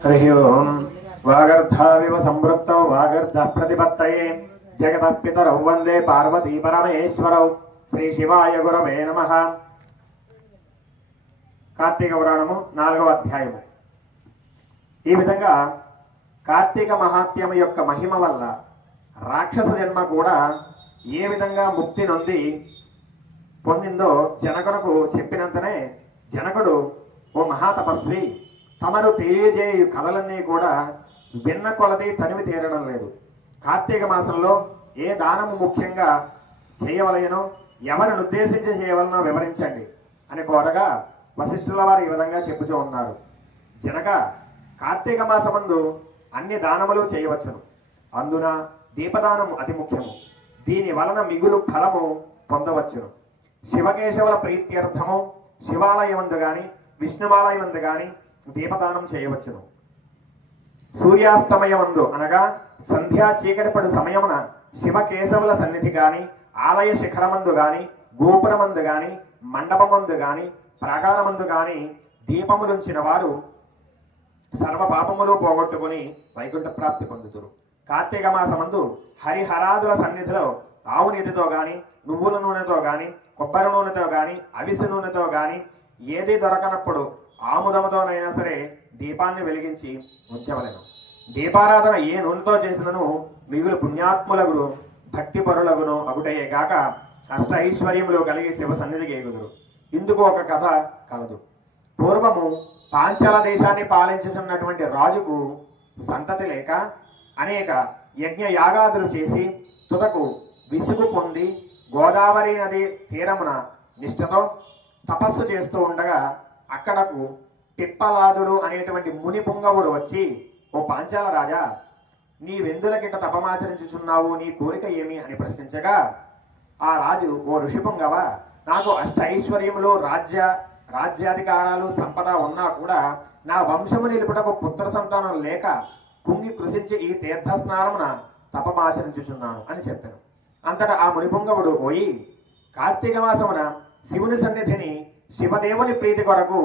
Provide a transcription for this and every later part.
हरिः ओम् वागर्धाविव संवृत्तौ वागर्धः प्रतिपत्तये जगतः पितरौ वन्दे पार्वती परमेश्वरौ శ్రీశివాయ గురవే నమ కార్తీక పురాణము నాలుగవ అధ్యాయము ఈ విధంగా కార్తీక మహాత్మ్యం యొక్క మహిమ వల్ల రాక్షస జన్మ కూడా ఏ విధంగా ముక్తి నొంది పొందిందో జనకునకు చెప్పినంతనే జనకుడు ఓ మహాతపస్వి తమరు తెలియజేయు కథలన్నీ కూడా భిన్న కొలది తనివి తీరడం లేదు. కార్తీక మాసంలో ఏ దానము ముఖ్యంగా చేయవలయనో ఎవరిని ఉద్దేశించి చేయవలనో వివరించండి అని కోరగా వశిష్ఠుల వారు ఈ విధంగా చెప్పుతూ ఉన్నారు. జనక కార్తీక మాసమందు అన్ని దానములు చేయవచ్చును. అందున దీపదానం అతి ముఖ్యము. దీని వలన మిగులు ఫలము పొందవచ్చును. శివకేశవుల ప్రీత్యర్థము శివాలయమందు విష్ణువాలయం విష్ణువాలయమందు కానీ దీపదానం చేయవచ్చును. సూర్యాస్తమయమందు అనగా సంధ్యా చీకటిపడు సమయమున శివకేశవుల సన్నిధి గాని ఆలయ శిఖరమందు గాని గోపురమందు గాని మండపమందు గాని ప్రాకారమందు గాని దీపములుంచిన వారు సర్వ పాపములు పోగొట్టుకుని వైకుంఠ ప్రాప్తి పొందుతురు. కార్తీక మాసమందు హరిహరాదుల సన్నిధిలో ఆవు నీతితో గాని నువ్వుల నూనెతో గాని కొబ్బరి నూనెతో గాని అవిసె నూనెతో గాని ఏది దొరకనప్పుడు ఆముదముతోనైనా సరే దీపాన్ని వెలిగించి ఉంచవలెను. దీపారాధన ఏ నూనెతో చేసినను మిగులు పుణ్యాత్ములగురు భక్తి పరులగును అగుటయ్యే గాక అష్ట ఐశ్వర్యములు కలిగి శివ సన్నిధికి ఎగుదురు. ఇందుకు ఒక కథ కలదు. పూర్వము పాంచాల దేశాన్ని పాలించుతున్నటువంటి రాజుకు సంతతి లేక అనేక యజ్ఞ యాగాదులు చేసి తుదకు విసుగు పొంది గోదావరి నది తీరమున నిష్ఠతో తపస్సు చేస్తూ ఉండగా అక్కడకు పిప్పలాదుడు అనేటువంటి ముని పుంగవుడు వచ్చి ఓ పాంచాల రాజా నీ వెందులకిట తపమాచరించుచున్నావు నీ కోరిక ఏమి? అని ప్రశ్నించగా ఆ రాజు ఓ ఋషిపుంగవ నాకు అష్ట ఐశ్వర్యములు రాజ్య రాజ్యాధికారాలు సంపద ఉన్నా కూడా నా వంశము నిలుపుటకు పుత్ర సంతానం లేక కుంగి కృషించి ఈ తీర్థస్నానమున తపమాచరించుచున్నాను అని చెప్పాను. అంతటా ఆ మునిపుంగవుడు పోయి కార్తీక మాసమున శివుని సన్నిధిని శివదేవుని ప్రీతి కొరకు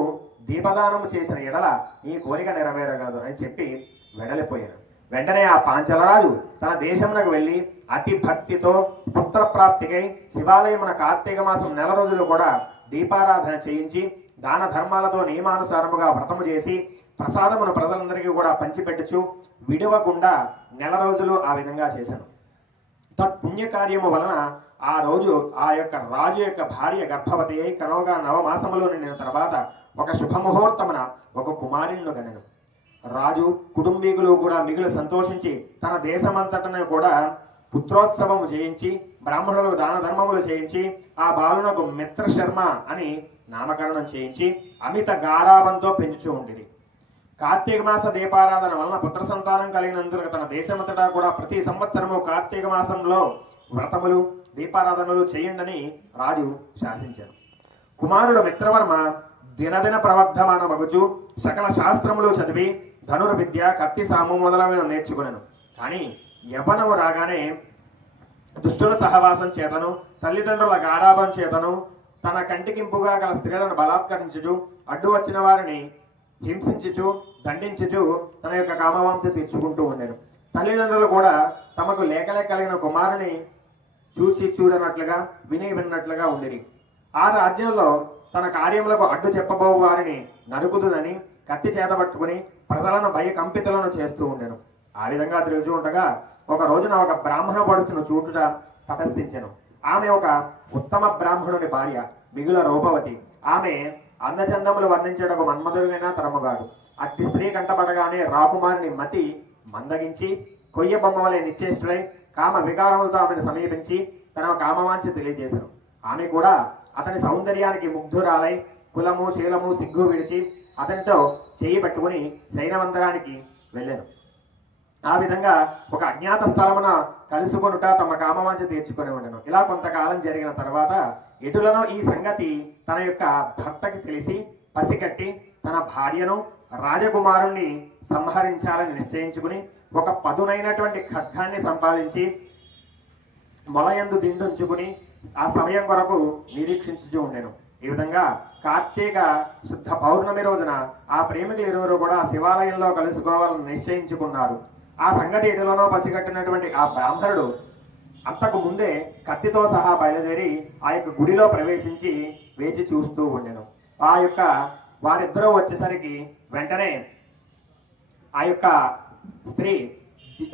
దీపదానము చేసిన ఎడల ఈ కోరిక నెరవేరగలదు అని చెప్పి వెడలిపోయాను వెంటనే ఆ పాంచలరాజు తన దేశమునకు వెళ్ళి అతి భక్తితో పుత్ర ప్రాప్తికై శివాలయమున కార్తీక మాసం నెల రోజులు కూడా దీపారాధన చేయించి దాన ధర్మాలతో నియమానుసారముగా వ్రతము చేసి ప్రసాదమును ప్రజలందరికీ కూడా పంచిపెట్టుచు విడవకుండా నెల రోజులు ఆ విధంగా చేశాను. తత్పుణ్యకార్యము వలన ఆ రోజు ఆ యొక్క రాజు యొక్క భార్య గర్భవతి అయి కనవగా నవమాసములో నిండిన తర్వాత ఒక శుభముహూర్తమున ఒక కుమారులను గనెను. రాజు కుటుంబీకులు కూడా మిగులు సంతోషించి తన దేశమంతటను కూడా పుత్రోత్సవము చేయించి బ్రాహ్మణులకు దాన ధర్మములు చేయించి ఆ బాలునకు మిత్ర శర్మ అని నామకరణం చేయించి అమిత గారాబంతో పెంచుతూ ఉండేది కార్తీక మాస దీపారాధన వలన పుత్ర సంతానం కలిగినందుకు తన దేశమంతటా కూడా ప్రతి సంవత్సరము కార్తీక మాసంలో వ్రతములు దీపారాధనలు చేయండని రాజు శాసించారు కుమారుడు మిత్రవర్మ దినదిన ప్రవర్ధమాన మగుచు సకల శాస్త్రములు చదివి ధనుర్విద్య కత్తి సాము మొదలైన నేర్చుకున్నాను కానీ యవ్వనము రాగానే దుష్టుల సహవాసం చేతను తల్లిదండ్రుల గారాభం చేతను తన కంటికింపుగా గల స్త్రీలను బలాత్కరించుచు అడ్డు వచ్చిన వారిని హింసించుచు దండించుచు తన యొక్క కామవాంస తీర్చుకుంటూ ఉండేను. తల్లిదండ్రులు కూడా తమకు లేకలే కలిగిన కుమారుని చూసి చూడనట్లుగా విని విన్నట్లుగా ఉండేది ఆ రాజ్యంలో తన కార్యములకు అడ్డు చెప్పబో వారిని నరుకుతుందని కత్తి చేత పట్టుకుని ప్రజలను భయకంపితులను చేస్తూ ఉండెను. ఆ విధంగా తిరుగుతూ ఉండగా ఒక రోజున ఒక బ్రాహ్మణ పడుతున్న చూటుట తటస్థించెను. ఆమె ఒక ఉత్తమ బ్రాహ్మణుని భార్య మిగుల రూపవతి. ఆమె అందచందములు వర్ణించడకు మన్మధుడైన తరముగాడు అట్టి స్త్రీ కంటపడగానే రాకుమారిని మతి మందగించి కొయ్య బొమ్మ వలె నిశ్చేష్టుడై కామ వికారములతో ఆమెను సమీపించి తన కామవాంఛ తెలియజేశారు ఆమె కూడా అతని సౌందర్యానికి ముగ్ధురాలై కులము శీలము సిగ్గు విడిచి అతనితో చేయి పట్టుకుని శైనవంతరానికి వెళ్ళాను. ఆ విధంగా ఒక అజ్ఞాత స్థలమున కలుసుకొనుట తమ కామవాంఛ తీర్చుకొని ఉండను. ఇలా కొంతకాలం జరిగిన తర్వాత ఎటులను ఈ సంగతి తన యొక్క భర్తకి తెలిసి పసిగట్టి తన భార్యను రాజకుమారుణ్ణి సంహరించాలని నిశ్చయించుకుని ఒక పదునైనటువంటి ఖడ్గాన్ని సంపాదించి మొలయందు దిండుంచుకుని ఆ సమయం కొరకు నిరీక్షించుతూ ఉండెను. ఈ విధంగా కార్తీక శుద్ధ పౌర్ణమి రోజున ఆ ప్రేమికులు ఇరువురు కూడా శివాలయంలో కలుసుకోవాలని నిశ్చయించుకున్నారు. ఆ సంగతి ఎటులోనో పసిగట్టినటువంటి ఆ బ్రాహ్మణుడు అంతకు ముందే కత్తితో సహా బయలుదేరి ఆ యొక్క గుడిలో ప్రవేశించి వేచి చూస్తూ ఉండెను. ఆ యొక్క వారిద్దరూ వచ్చేసరికి వెంటనే ఆ యొక్క స్త్రీ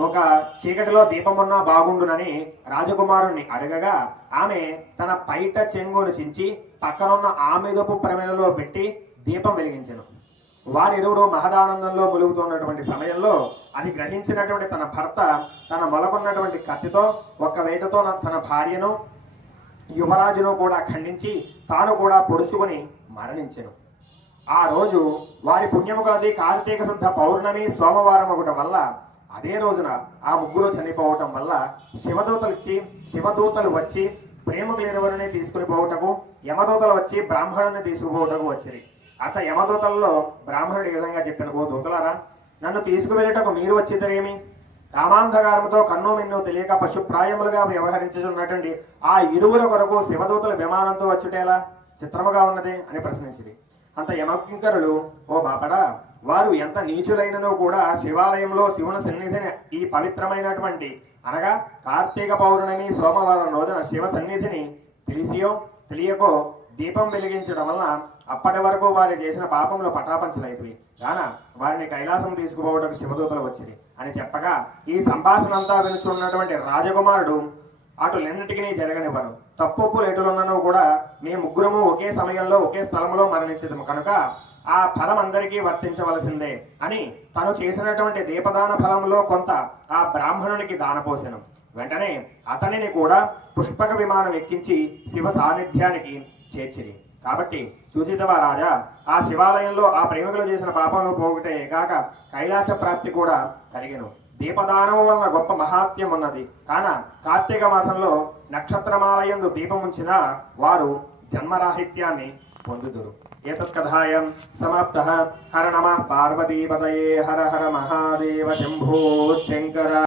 ఒక చీకటిలో దీపం బాగుండునని రాజకుమారుణ్ణి అడగగా ఆమె తన పైట చెంగును చించి పక్కనున్న ఆమెదపు ప్రమేణలో పెట్టి దీపం వెలిగించను. వారిరువురు మహదానందంలో ములుగుతున్నటువంటి సమయంలో అది గ్రహించినటువంటి తన భర్త తన మొలకున్నటువంటి కత్తితో ఒక్క వేటతో తన భార్యను యువరాజును కూడా ఖండించి తాను కూడా పొడుచుకొని మరణించెను. ఆ రోజు వారి పుణ్యము కొలది కార్తీక శుద్ధ పౌర్ణమి సోమవారం ఒకటి వల్ల అదే రోజున ఆ ముగ్గురు చనిపోవటం వల్ల శివదూతలు ఇచ్చి శివదూతలు వచ్చి ప్రేమకు ఇరువురిని తీసుకుని పోవటకు యమదూతలు వచ్చి బ్రాహ్మణుని తీసుకుపోవటకు వచ్చింది. అత యమదూతల్లో బ్రాహ్మణుడు ఈ విధంగా చెప్పిన ఓ దూతలారా నన్ను తీసుకువెళ్ళటకు మీరు వచ్చిద్దరేమి కామాంధకారంతో కన్ను మిన్ను తెలియక పశుప్రాయములుగా వ్యవహరించుతున్నటువంటి ఆ ఇరువుల కొరకు శివదూతల విమానంతో వచ్చుటేలా చిత్రముగా ఉన్నది? అని ప్రశ్నించింది. అంత యమకింకరులు ఓ బాపడా వారు ఎంత నీచులైననో కూడా శివాలయంలో శివుని సన్నిధిని ఈ పవిత్రమైనటువంటి అనగా కార్తీక పౌర్ణమి సోమవారం రోజున శివ సన్నిధిని తెలిసియో తెలియకో దీపం వెలిగించడం వలన అప్పటి వరకు వారు చేసిన పాపములు పటాపంచలైపోయి గాన వారిని కైలాసం తీసుకుపోవడం శివదూతలు వచ్చింది అని చెప్పగా ఈ సంభాషణ అంతా వినుచున్నటువంటి రాజకుమారుడు అటులన్నిటికీ జరగనివ్వను. తప్పులు ఎటులున్నను కూడా మీ ముగ్గురము ఒకే సమయంలో ఒకే స్థలంలో మరణించదము. కనుక ఆ ఫలం అందరికీ వర్తించవలసిందే అని తను చేసినటువంటి దీపదాన ఫలంలో కొంత ఆ బ్రాహ్మణునికి దానపోసెను వెంటనే అతనిని కూడా పుష్పక విమానం ఎక్కించి శివ సాన్నిధ్యానికి చేర్చిరి. కాబట్టి చూసితవా రాజా ఆ శివాలయంలో ఆ ప్రేమికులు చేసిన పాపంలో పోగుటే కాక కైలాస ప్రాప్తి కూడా కలిగెను. దీపదానం వలన గొప్ప మహాత్యం ఉన్నది. కాన కార్తీక మాసంలో నక్షత్రమాలయందు దీపం ఉంచిన వారు జన్మరాహిత్యాన్ని పొందుదురు. ఏతత్ కథాయం సమాప్త. హర నమ. పార్వతీపతయే. హర హర మహాదేవ శంభో శంకర